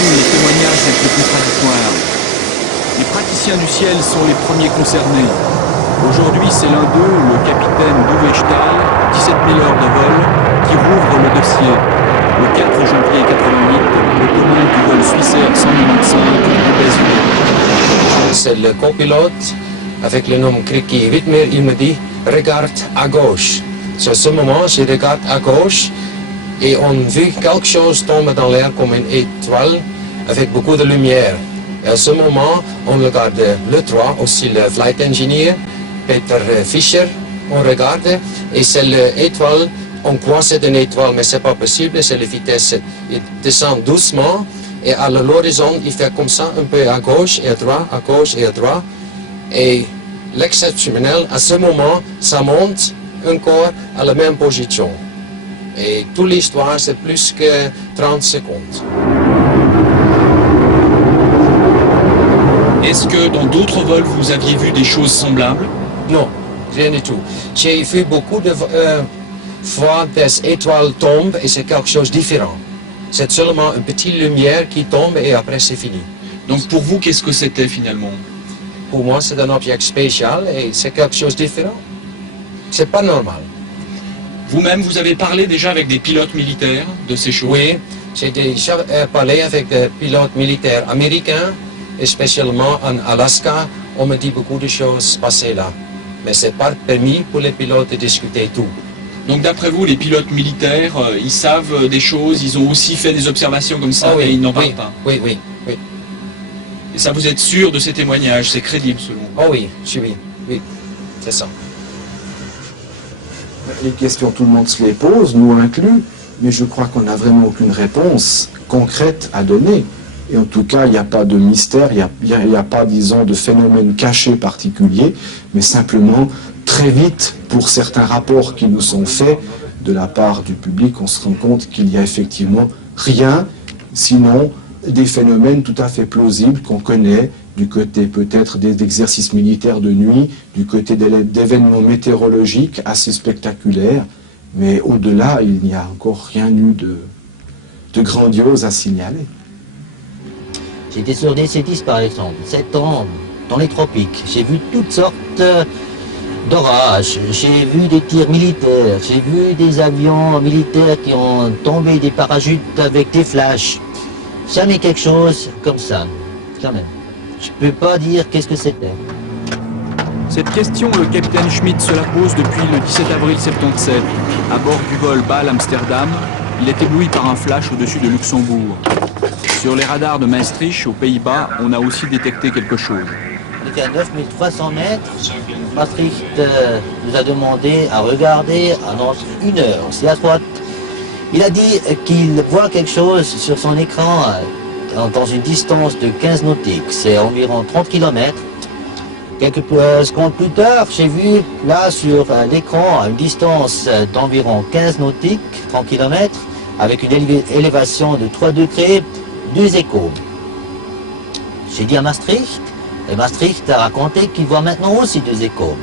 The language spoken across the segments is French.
donnent les témoignages les plus contradictoires. Les praticiens du ciel sont les premiers concernés. Aujourd'hui, c'est l'un d'eux, le capitaine Uwe Stahl, 17 000 heures de vol, qui rouvre le dossier. Le 4 janvier 88, le commande du vol Swissair 195 de Béziers. C'est le copilote avec le nom Kriki Wittmer, il me dit « Regarde à gauche ». À ce moment, je regarde à gauche et on vit quelque chose tomber dans l'air comme une étoile avec beaucoup de lumière. Et à ce moment, on regarde le 3, aussi le flight engineer, Peter Fischer, on regarde et c'est l'étoile, on croit que c'est une étoile mais c'est pas possible, c'est la vitesse, il descend doucement et à l'horizon il fait comme ça un peu à gauche et à droite, à gauche et à droite et l'exceptionnel, à ce moment, ça monte encore à la même position. Et toute l'histoire, c'est plus que 30 secondes. Est-ce que dans d'autres vols, vous aviez vu des choses semblables? Non, rien du tout. J'ai vu beaucoup de fois des étoiles tombent et c'est quelque chose de différent. C'est seulement une petite lumière qui tombe et après c'est fini. Donc pour vous, qu'est-ce que c'était finalement? Pour moi, c'est un objet spécial et c'est quelque chose de différent. C'est pas normal. Vous-même, vous avez parlé déjà avec des pilotes militaires de ces choses? Oui, j'ai déjà parlé avec des pilotes militaires américains, et spécialement en Alaska. On me dit beaucoup de choses passées là. Mais c'est pas permis pour les pilotes de discuter tout. Donc d'après vous, les pilotes militaires, ils savent des choses, ils ont aussi fait des observations comme ça, oui, mais ils n'en parlent pas? Oui, oui, oui. Et ça, vous êtes sûr de ces témoignages? C'est crédible selon vous? Oh oui, oui, c'est ça. Les questions, tout le monde se les pose, nous inclus, mais je crois qu'on n'a vraiment aucune réponse concrète à donner. Et en tout cas, il n'y a pas de mystère, il n'y a pas, disons, de phénomène caché particulier, mais simplement, très vite, pour certains rapports qui nous sont faits de la part du public, on se rend compte qu'il n'y a effectivement rien, sinon des phénomènes tout à fait plausibles qu'on connaît, du côté peut-être des exercices militaires de nuit, du côté d'événements météorologiques assez spectaculaires, mais au-delà, il n'y a encore rien eu de grandiose à signaler. J'étais sur DC-10 par exemple, 7 ans dans les tropiques. J'ai vu toutes sortes d'orages, j'ai vu des tirs militaires, j'ai vu des avions militaires qui ont tombé des parachutes avec des flashs. Jamais quelque chose comme ça, jamais. Je ne peux pas dire qu'est-ce que c'était. Cette question, le capitaine Schmidt se la pose depuis le 17 avril 77. À bord du vol Bâle-Amsterdam, il est ébloui par un flash au-dessus de Luxembourg. Sur les radars de Maastricht, aux Pays-Bas, on a aussi détecté quelque chose. On était à 9300 mètres. Maastricht nous a demandé à regarder pendant 1 heure. C'est à droite. Il a dit qu'il voit quelque chose sur son écran dans une distance de 15 nautiques. C'est environ 30 km. Quelques secondes plus tard, j'ai vu là sur l'écran à une distance d'environ 15 nautiques, 30 km, avec une élévation de 3 degrés, 2 échos. J'ai dit à Maastricht, et Maastricht a raconté qu'il voit maintenant aussi 2 échos.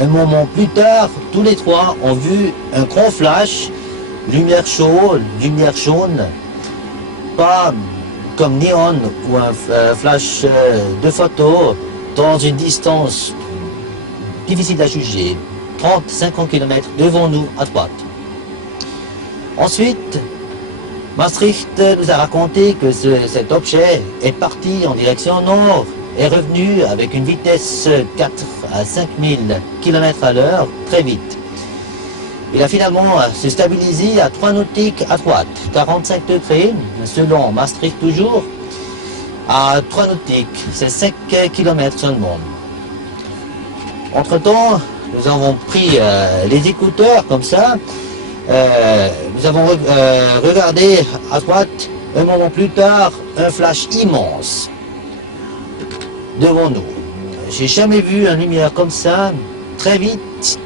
Un moment plus tard, tous les trois ont vu un grand flash, lumière chaude, lumière jaune, pas comme néon ou un flash de photo, dans une distance difficile à juger, 30-50 km devant nous à droite. Ensuite, Maastricht nous a raconté que cet objet est parti en direction nord, est revenu avec une vitesse 4 à 5000 km à l'heure, très vite. Il a finalement se stabilisé à 3 nautiques à droite, 45 degrés, selon Maastricht toujours, à 3 nautiques, c'est 5 km seulement. Entre-temps, nous avons pris les écouteurs comme ça, nous avons regardé à droite, un moment plus tard, un flash immense devant nous. J'ai jamais vu une lumière comme ça, très vite,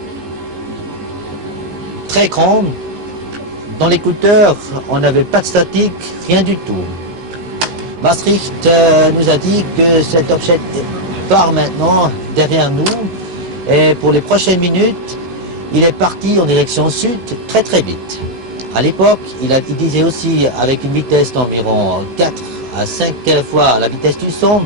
très grande. Dans l'écouteur, on n'avait pas de statique, rien du tout. Maastricht nous a dit que cet objet part maintenant derrière nous et pour les prochaines minutes, il est parti en direction sud très très vite. À l'époque, il disait aussi avec une vitesse d'environ 4 à 5 fois la vitesse du son.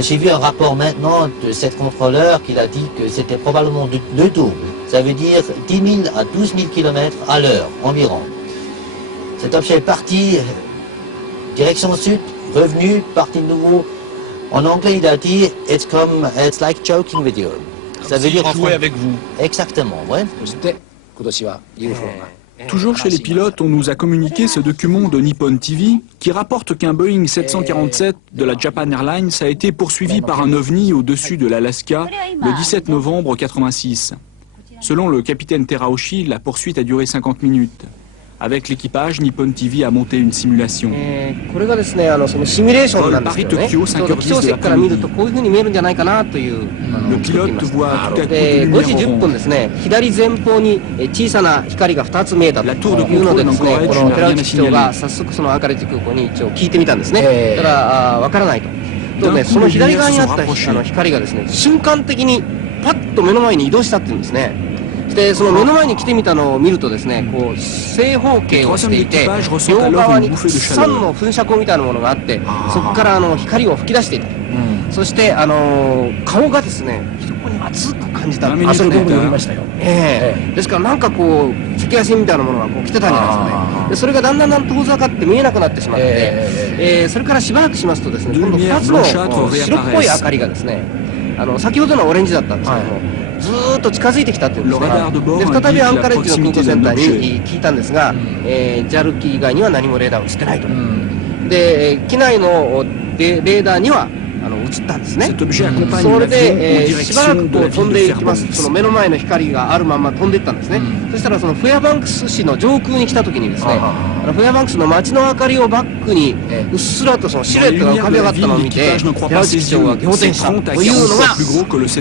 J'ai vu un rapport maintenant de cette contrôleur qui a dit que c'était probablement le double. Ça veut dire 10 000 à 12 000 km à l'heure environ. Cet objet est parti, direction sud, revenu, parti de nouveau. En anglais, il a dit « It's like joking with you ». Ça veut dire jouer avec vous. Exactement, ouais. Toujours chez les pilotes, on nous a communiqué ce document de Nippon TV qui rapporte qu'un Boeing 747 de la Japan Airlines a été poursuivi par un ovni au-dessus de l'Alaska le 17 novembre 86. Selon le capitaine Teraoshi, la poursuite a duré 50 minutes. Avec l'équipage, Nippon TV a monté une simulation. Vol Paris-Tokyo, 5h10 de l'après-midi. Le pilote voit tout à coup de lumière orange. La tour de contrôle d'Anchorage n'a rien à signaler. D'un coup, les lumières se sont rapprochées. でその目の前に来てみたのを見るとですね、こう正方形をしていて、両側にたくさんの噴射口みたいなものがあって、そこから光を吹き出していた。そして顔がですね、非常に熱く感じたんですね。それ僕読みましたよ。ですからなんかこう赤外線みたいなものがこう来てたんじゃないですかね。でそれがだんだん遠ざかって見えなくなってしまって、それからしばらくしますとですね、今度2つの白っぽい明かりがですね、先ほどのオレンジだったんですけども。ずーっと近づいてきたっていうんですね。で再びアンカレッジの空港センターに聞いたんですが、JAL 機以外には何もレーダー映ってないと。で機内のレーダーには映ったんですね。それで、しばらくこう飛んでいきます。その目の前の光があるまま飛んでいったんですね。そしたらそのフェアバンクス市の上空に来た時にですね、フェアバンクスの街の明かりをバックにうっすらとそのシルエットが浮かび上がったのを見て、寺内機長が仰天したというのが、ジ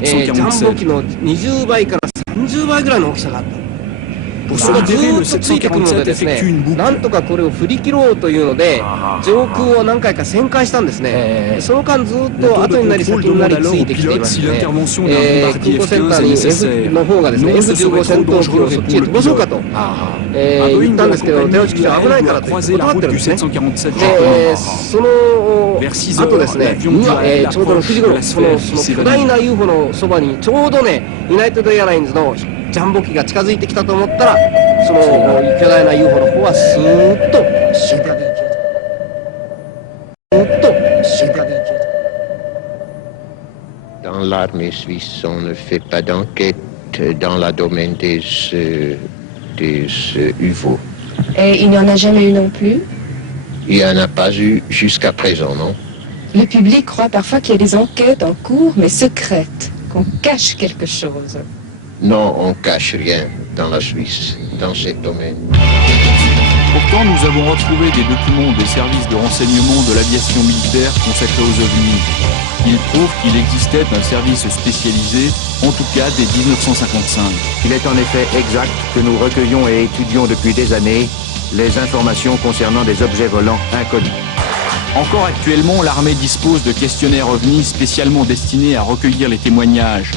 ャンボ機の20倍から30倍ぐらいの大きさがあった。それがずーっとついてくるのでですね、なんとかこれを振り切ろうというので上空を何回か旋回したんですね。その間ずっと後になり先になりついてきていまして、空港センターに F の方がですね F15 戦闘機をそっちへ飛ばそうかと言ったんですけど、寺内機長危ないからと断ってるんですね。でその後ですね、ちょうど6時頃その巨大な UFO のそばにちょうどねユナイテッドエアラインズのジャンボ機が近づいてきたと思ったら、その巨大な UFO の方はスーッと瞬間で消えた。Dans l'armée suisse, on ne fait pas d'enquête dans le domaine des UFO. Et il n'y en a jamais eu non plus? Il n'y en a pas eu jusqu'à présent, non? Le public croit parfois qu'il y a des enquêtes en cours, mais secrètes, qu'on cache quelque chose. Non, on ne cache rien dans la Suisse, dans ce domaine. Pourtant, nous avons retrouvé des documents des services de renseignement de l'aviation militaire consacrés aux ovnis. Ils prouvent qu'il existait un service spécialisé, en tout cas dès 1955. Il est en effet exact que nous recueillons et étudions depuis des années les informations concernant des objets volants inconnus. Encore actuellement, l'armée dispose de questionnaires ovnis spécialement destinés à recueillir les témoignages.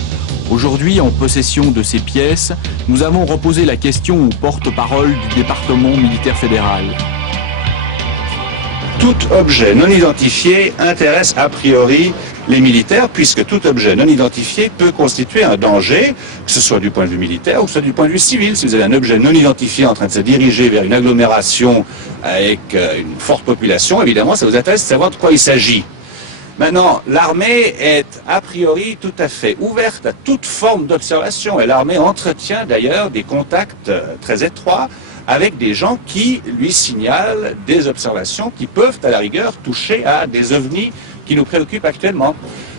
Aujourd'hui, en possession de ces pièces, nous avons reposé la question au porte-parole du département militaire fédéral. Tout objet non identifié intéresse a priori les militaires, puisque tout objet non identifié peut constituer un danger, que ce soit du point de vue militaire ou que ce soit du point de vue civil. Si vous avez un objet non identifié en train de se diriger vers une agglomération avec une forte population, évidemment, ça vous intéresse de savoir de quoi il s'agit. Maintenant, l'armée est a priori tout à fait ouverte à toute forme d'observation, et l'armée entretient d'ailleurs des contacts très étroits avec des gens qui lui signalent des observations qui peuvent à la rigueur toucher à des ovnis qui nous préoccupent actuellement.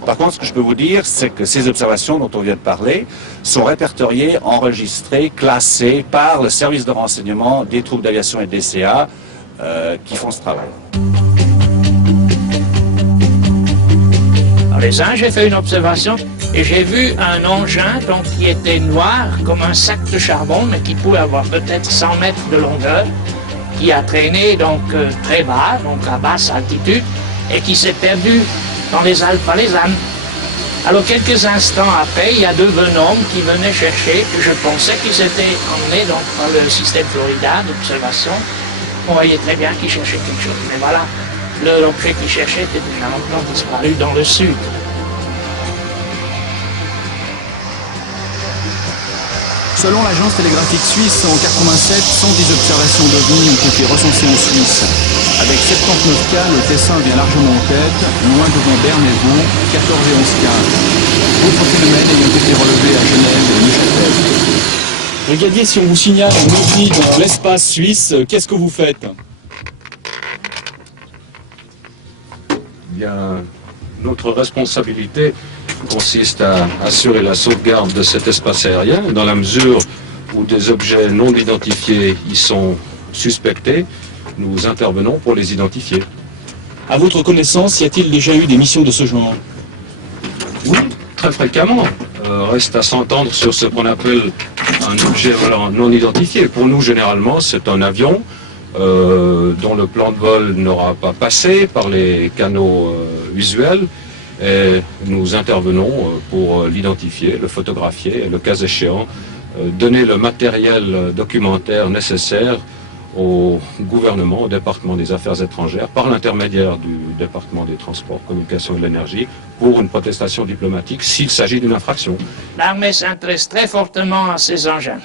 Par contre, ce que je peux vous dire, c'est que ces observations dont on vient de parler sont répertoriées, enregistrées, classées par le service de renseignement des troupes d'aviation et des CA qui font ce travail. Les uns, j'ai fait une observation et j'ai vu un engin donc, qui était noir comme un sac de charbon, mais qui pouvait avoir peut-être 100 mètres de longueur, qui a traîné donc très bas, donc à basse altitude, et qui s'est perdu dans les Alpes valaisannes. Alors quelques instants après, il y a deux bonhommes qui venaient chercher, je pensais qu'ils étaient emmenés donc, par le système Florida d'observation. On voyait très bien qu'ils cherchaient quelque chose, mais voilà. l'objet qu'il cherchait était déjà longtemps disparu dans le sud. Selon l'agence télégraphique suisse, en 87, 110 observations d'OVNI ont été recensées en Suisse. Avec 79 cas, le Tessin vient largement en tête, loin devant Berne et Vaud, 14 et 11 cas. D'autres phénomènes ayant été relevés à Genève et Neuchâtel. Brigadier, si on vous signale un OVNI dans l'espace suisse, qu'est-ce que vous faites? Bien, notre responsabilité consiste à assurer la sauvegarde de cet espace aérien dans la mesure où des objets non identifiés y sont suspectés. Nous intervenons pour les identifier. À votre connaissance, y a-t-il déjà eu des missions de ce genre? Oui, très fréquemment. Reste à s'entendre sur ce qu'on appelle un objet volant non identifié. Pour nous, généralement, c'est un avion dont le plan de vol n'aura pas passé par les canaux visuels. Et nous intervenons pour l'identifier, le photographier et le cas échéant, donner le matériel documentaire nécessaire au gouvernement, au département des affaires étrangères, par l'intermédiaire du département des transports, communications et de l'énergie, pour une protestation diplomatique s'il s'agit d'une infraction. L'armée s'intéresse très fortement à ces engins.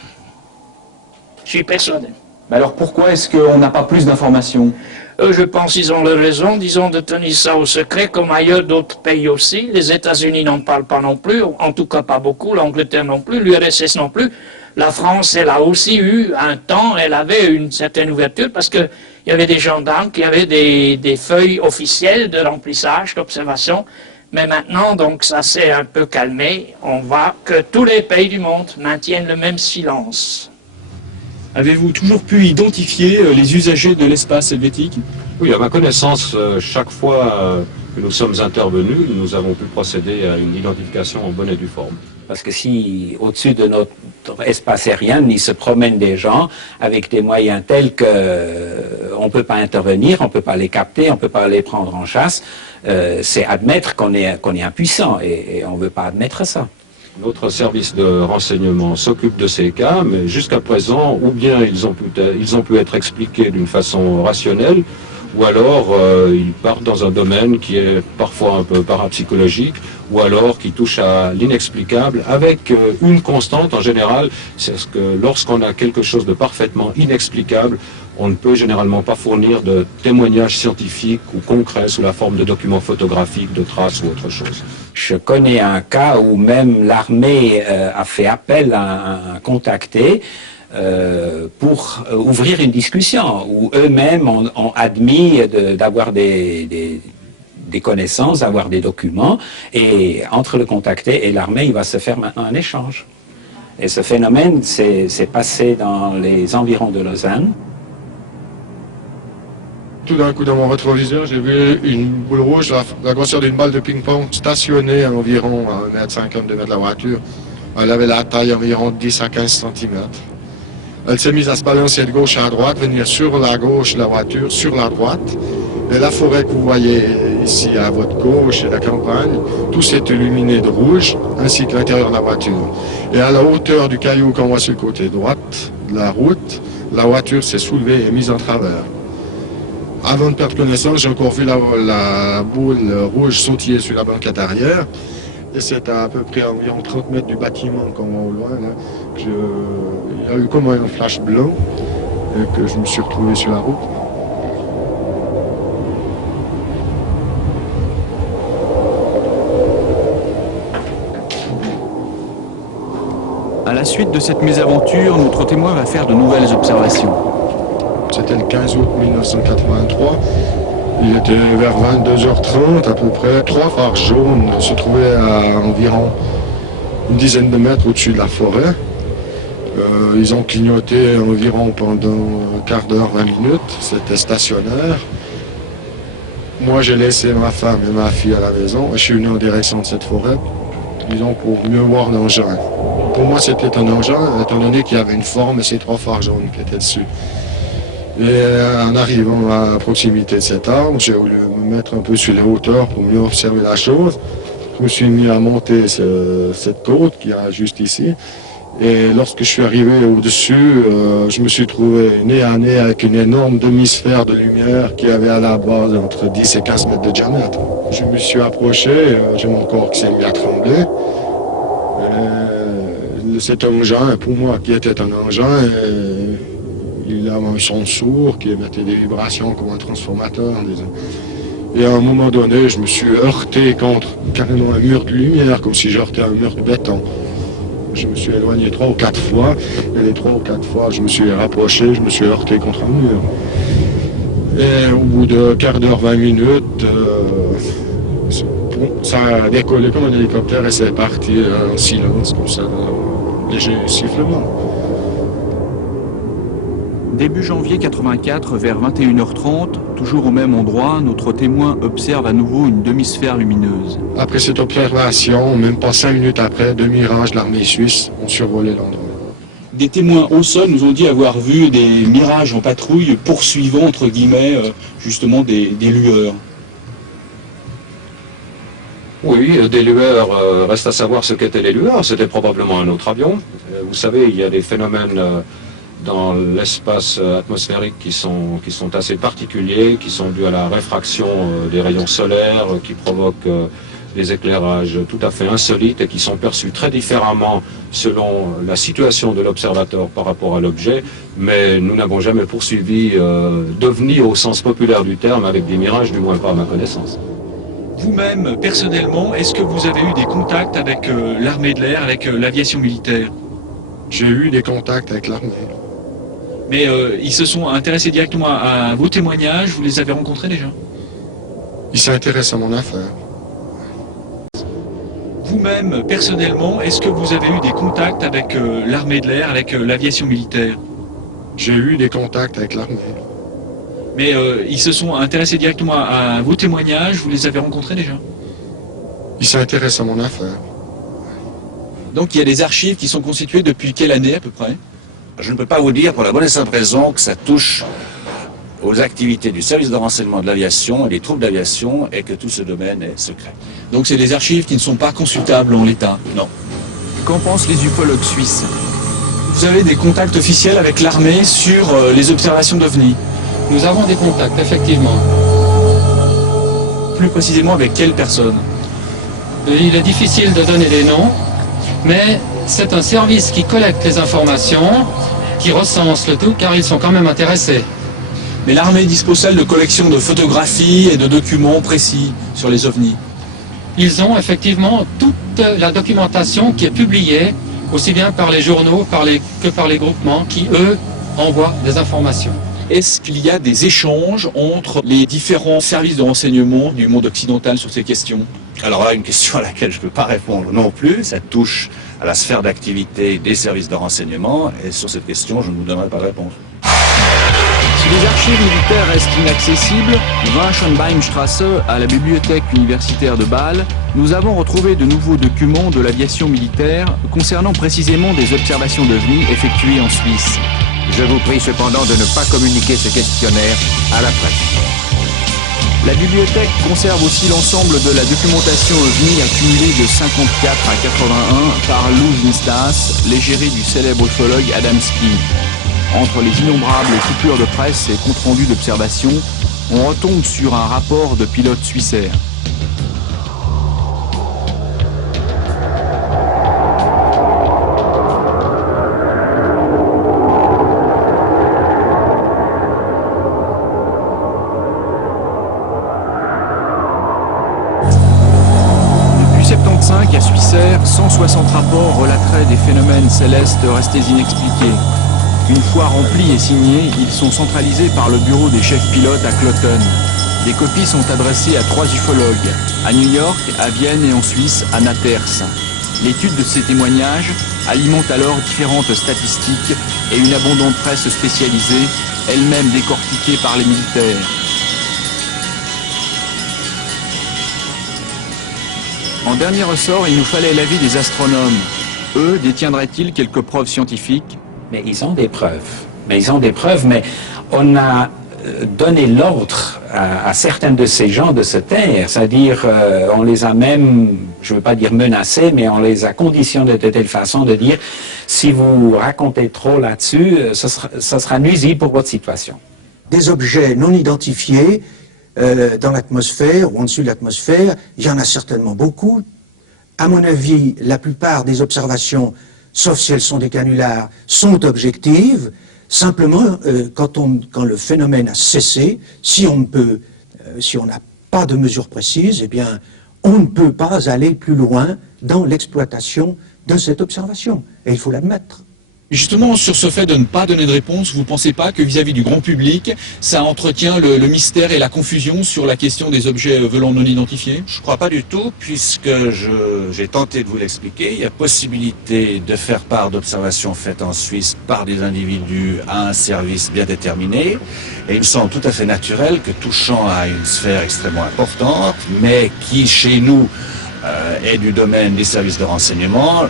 Je suis persuadé. Mais alors pourquoi est-ce qu'on n'a pas plus d'informations? Je pense qu'ils ont leur raison, disons, de tenir ça au secret, comme ailleurs d'autres pays aussi. Les États-Unis n'en parlent pas non plus, en tout cas pas beaucoup, l'Angleterre non plus, l'URSS non plus. La France, elle a aussi eu un temps, elle avait une certaine ouverture, parce qu'il y avait des gendarmes qui avaient des feuilles officielles de remplissage, d'observation. Mais maintenant, donc, ça s'est un peu calmé. On voit que tous les pays du monde maintiennent le même silence. Avez-vous toujours pu identifier les usagers de l'espace helvétique? Oui, à ma connaissance, chaque fois que nous sommes intervenus, nous avons pu procéder à une identification en bonne et due forme. Parce que si au-dessus de notre espace aérien, il se promènent des gens avec des moyens tels qu'on ne peut pas intervenir, on ne peut pas les capter, on ne peut pas les prendre en chasse, c'est admettre qu'on est impuissant et on ne veut pas admettre ça. Notre service de renseignement s'occupe de ces cas, mais jusqu'à présent, ou bien ils ont pu être expliqués d'une façon rationnelle, ou alors ils partent dans un domaine qui est parfois un peu parapsychologique, ou alors qui touche à l'inexplicable, avec une constante en général, c'est que lorsqu'on a quelque chose de parfaitement inexplicable, on ne peut généralement pas fournir de témoignages scientifiques ou concrets sous la forme de documents photographiques, de traces ou autre chose. Je connais un cas où même l'armée a fait appel à un contacté pour ouvrir une discussion, où eux-mêmes ont admis d'avoir des connaissances, d'avoir des documents, et entre le contacté et l'armée, il va se faire maintenant un échange. Et ce phénomène s'est passé dans les environs de Lausanne. Tout d'un coup, dans mon rétroviseur, j'ai vu une boule rouge, la grosseur d'une balle de ping-pong, stationnée à environ 1,50 m de la voiture. Elle avait la taille environ 10 à 15 cm. Elle s'est mise à se balancer de gauche à droite, venir sur la gauche de la voiture, sur la droite. Et la forêt que vous voyez ici à votre gauche et la campagne, tout s'est illuminé de rouge, ainsi que l'intérieur de la voiture. Et à la hauteur du caillou qu'on voit sur le côté droite de la route, la voiture s'est soulevée et mise en travers. Avant de perdre connaissance, j'ai encore vu la boule rouge sautiller sur la banquette arrière. Et c'est à peu près environ 30 mètres du bâtiment qu'on voit au loin. Là, il y a eu comme un flash blanc et que je me suis retrouvé sur la route. À la suite de cette mésaventure, notre témoin va faire de nouvelles observations. C'était le 15 août 1983. Il était vers 22h30 à peu près. 3 phares jaunes se trouvaient à environ une dizaine de mètres au-dessus de la forêt. Ils ont clignoté environ pendant un quart d'heure, 20 minutes. C'était stationnaire. Moi, j'ai laissé ma femme et ma fille à la maison et je suis venu en direction de cette forêt, disons, pour mieux voir l'engin. Pour moi, c'était un engin, étant donné qu'il y avait une forme et ces 3 phares jaunes qui étaient dessus. Et en arrivant à proximité de cet arbre, j'ai voulu me mettre un peu sur les hauteurs pour mieux observer la chose. Je me suis mis à monter cette côte qui est juste ici. Et lorsque je suis arrivé au-dessus, je me suis trouvé nez à nez avec une énorme demi-sphère de lumière qui avait à la base entre 10 et 15 mètres de diamètre. Je me suis approché, j'ai mon corps qui s'est mis à trembler. Cet engin, pour moi, qui était un engin, il avait un son sourd qui émettait des vibrations comme un transformateur. Et à un moment donné, je me suis heurté contre carrément un mur de lumière, comme si j'heurtais un mur de béton. Je me suis éloigné 3 ou 4 fois, et les 3 ou 4 fois, je me suis rapproché, je me suis heurté contre un mur. Et au bout de quart d'heure, 20 minutes, ça a décollé comme un hélicoptère et c'est parti en silence, comme ça, un léger sifflement. Début janvier 84, vers 21h30, toujours au même endroit, notre témoin observe à nouveau une demi-sphère lumineuse. Après cette observation, même pas 5 minutes après, 2 mirages de l'armée suisse ont survolé l'endroit. Des témoins au sol nous ont dit avoir vu des mirages en patrouille poursuivant, entre guillemets, justement des lueurs. Oui, des lueurs, reste à savoir ce qu'étaient les lueurs. C'était probablement un autre avion. Vous savez, il y a des phénomènes dans l'espace atmosphérique qui sont assez particuliers, qui sont dus à la réfraction des rayons solaires, qui provoquent des éclairages tout à fait insolites et qui sont perçus très différemment selon la situation de l'observateur par rapport à l'objet, mais nous n'avons jamais poursuivi d'OVNI au sens populaire du terme avec des mirages, du moins pas à ma connaissance. Vous-même, personnellement, est-ce que vous avez eu des contacts avec l'armée de l'air, avec l'aviation militaire? J'ai eu des contacts avec l'armée. Mais ils se sont intéressés directement à vos témoignages, vous les avez rencontrés déjà? Ils s'intéressent à mon affaire. Vous-même, personnellement, est-ce que vous avez eu des contacts avec l'armée de l'air, avec l'aviation militaire? J'ai eu des contacts avec l'armée. Mais ils se sont intéressés directement à vos témoignages, vous les avez rencontrés déjà? Ils s'intéressent à mon affaire. Donc il y a des archives qui sont constituées depuis quelle année à peu près? Je ne peux pas vous dire pour la bonne et simple raison que ça touche aux activités du service de renseignement de l'aviation et des troupes d'aviation et que tout ce domaine est secret. Donc c'est des archives qui ne sont pas consultables en l'état? Non. Qu'en pensent les ufologues suisses? Vous avez des contacts officiels avec l'armée sur les observations d'OVNI? Nous avons des contacts, effectivement. Plus précisément avec quelles personnes? Il est difficile de donner des noms, mais c'est un service qui collecte les informations, qui recense le tout, car ils sont quand même intéressés. Mais l'armée dispose-t-elle de collections de photographies et de documents précis sur les ovnis? Ils ont effectivement toute la documentation qui est publiée, aussi bien par les journaux que par les groupements qui, eux, envoient des informations. Est-ce qu'il y a des échanges entre les différents services de renseignement du monde occidental sur ces questions? Alors là, une question à laquelle je ne peux pas répondre non plus, ça touche à la sphère d'activité des services de renseignement, et sur cette question, je ne vous donnerai pas de réponse. Si les archives militaires restent inaccessibles, 20 Schönheimstrasse, à la bibliothèque universitaire de Bâle, nous avons retrouvé de nouveaux documents de l'aviation militaire concernant précisément des observations d'OVNI effectuées en Suisse. Je vous prie cependant de ne pas communiquer ce questionnaire à la presse. La bibliothèque conserve aussi l'ensemble de la documentation OVNI accumulée de 54 à 81 par Lou Stas, l'égérie du célèbre ufologue Adamski. Entre les innombrables coupures de presse et comptes rendus d'observation, on retombe sur un rapport de pilote suissaire. Depuis 1975, à Suissair, 160 rapports relateraient des phénomènes célestes restés inexpliqués. Une fois remplis et signés, ils sont centralisés par le bureau des chefs pilotes à Kloten. Des copies sont adressées à 3 ufologues, à New York, à Vienne et en Suisse, à Naters. L'étude de ces témoignages alimente alors différentes statistiques et une abondante presse spécialisée, elle-même décortiquée par les militaires. En dernier ressort, il nous fallait l'avis des astronomes. Eux, détiendraient-ils quelques preuves scientifiques? Mais ils ont des preuves. Mais on a donné l'ordre à certains de ces gens de se taire, c'est-à-dire on les a même, je ne veux pas dire menacés, mais on les a conditionnés de telle façon de dire si vous racontez trop là-dessus, ça sera nuisible pour votre situation. Des objets non identifiés dans l'atmosphère ou en dessus de l'atmosphère, il y en a certainement beaucoup. À mon avis, la plupart des observations, sauf si elles sont des canulars, sont objectives. Simplement, quand le phénomène a cessé, si on n'a pas de mesures précises, eh bien, on ne peut pas aller plus loin dans l'exploitation de cette observation. Et il faut l'admettre. Justement, sur ce fait de ne pas donner de réponse, vous ne pensez pas que vis-à-vis du grand public, ça entretient le mystère et la confusion sur la question des objets volants non identifiés? Je ne crois pas du tout, puisque j'ai tenté de vous l'expliquer. Il y a possibilité de faire part d'observations faites en Suisse par des individus à un service bien déterminé. Et il me semble tout à fait naturel que touchant à une sphère extrêmement importante, mais qui chez nous est du domaine des services de renseignement,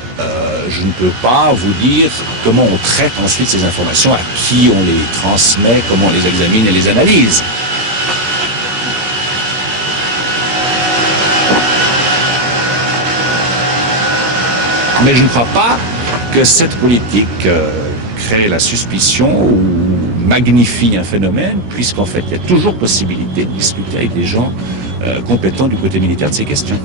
je ne peux pas vous dire comment on traite ensuite ces informations, à qui on les transmet, comment on les examine et les analyse. Mais je ne crois pas que cette politique crée la suspicion ou magnifie un phénomène, puisqu'en fait il y a toujours possibilité de discuter avec des gens compétents du côté militaire de ces questions.